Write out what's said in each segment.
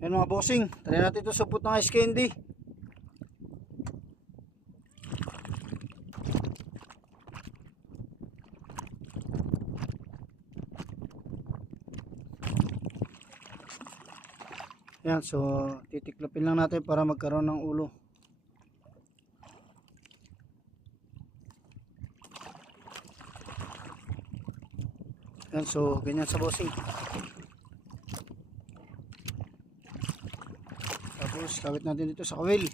Yan mga bossing, try natin ito supot ng ice candy. Yan, so titiklopin lang natin para magkaroon ng ulo. Yan, so ganyan sa bossing. Tapos kawit natin dito sa kawil.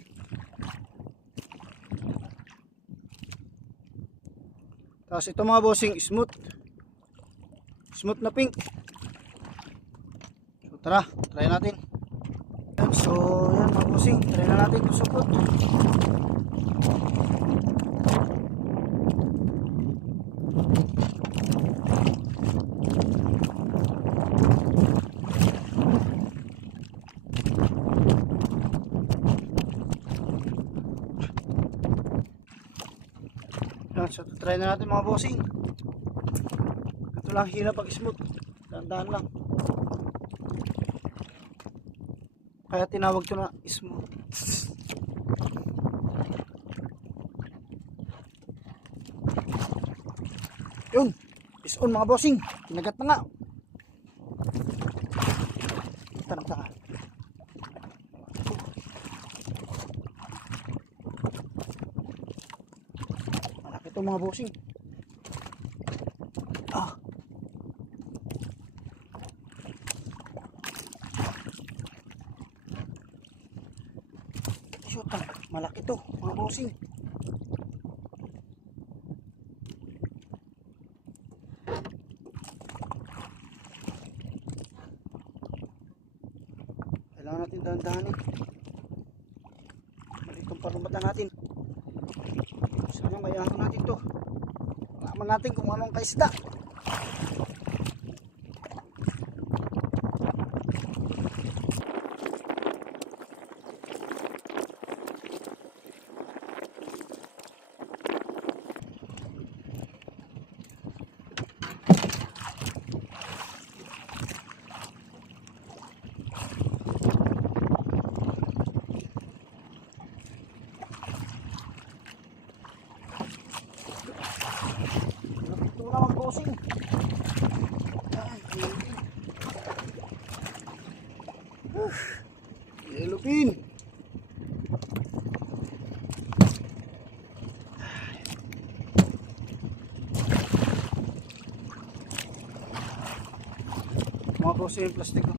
Tapos ito mga bossing, smooth na pink. So tara, try natin. So yan mga bossing, try na natin yung supot. Yan, so try na natin mga bossing. Ito lang hila pag smooth, dahan-dahan lang. Kaya tinawag ko na smooth. Yun, is on mga bossing. Kinagat na nga. Tara. Malaki ito mga bossing. Malaki to mga bossing. Kailangan natin dahan-dahanin. Malitong palumatan natin. Sana mayahan natin to. Malaman natin kung anong kaisda. Bossing. Yellow pin. Mga bossing, plastic.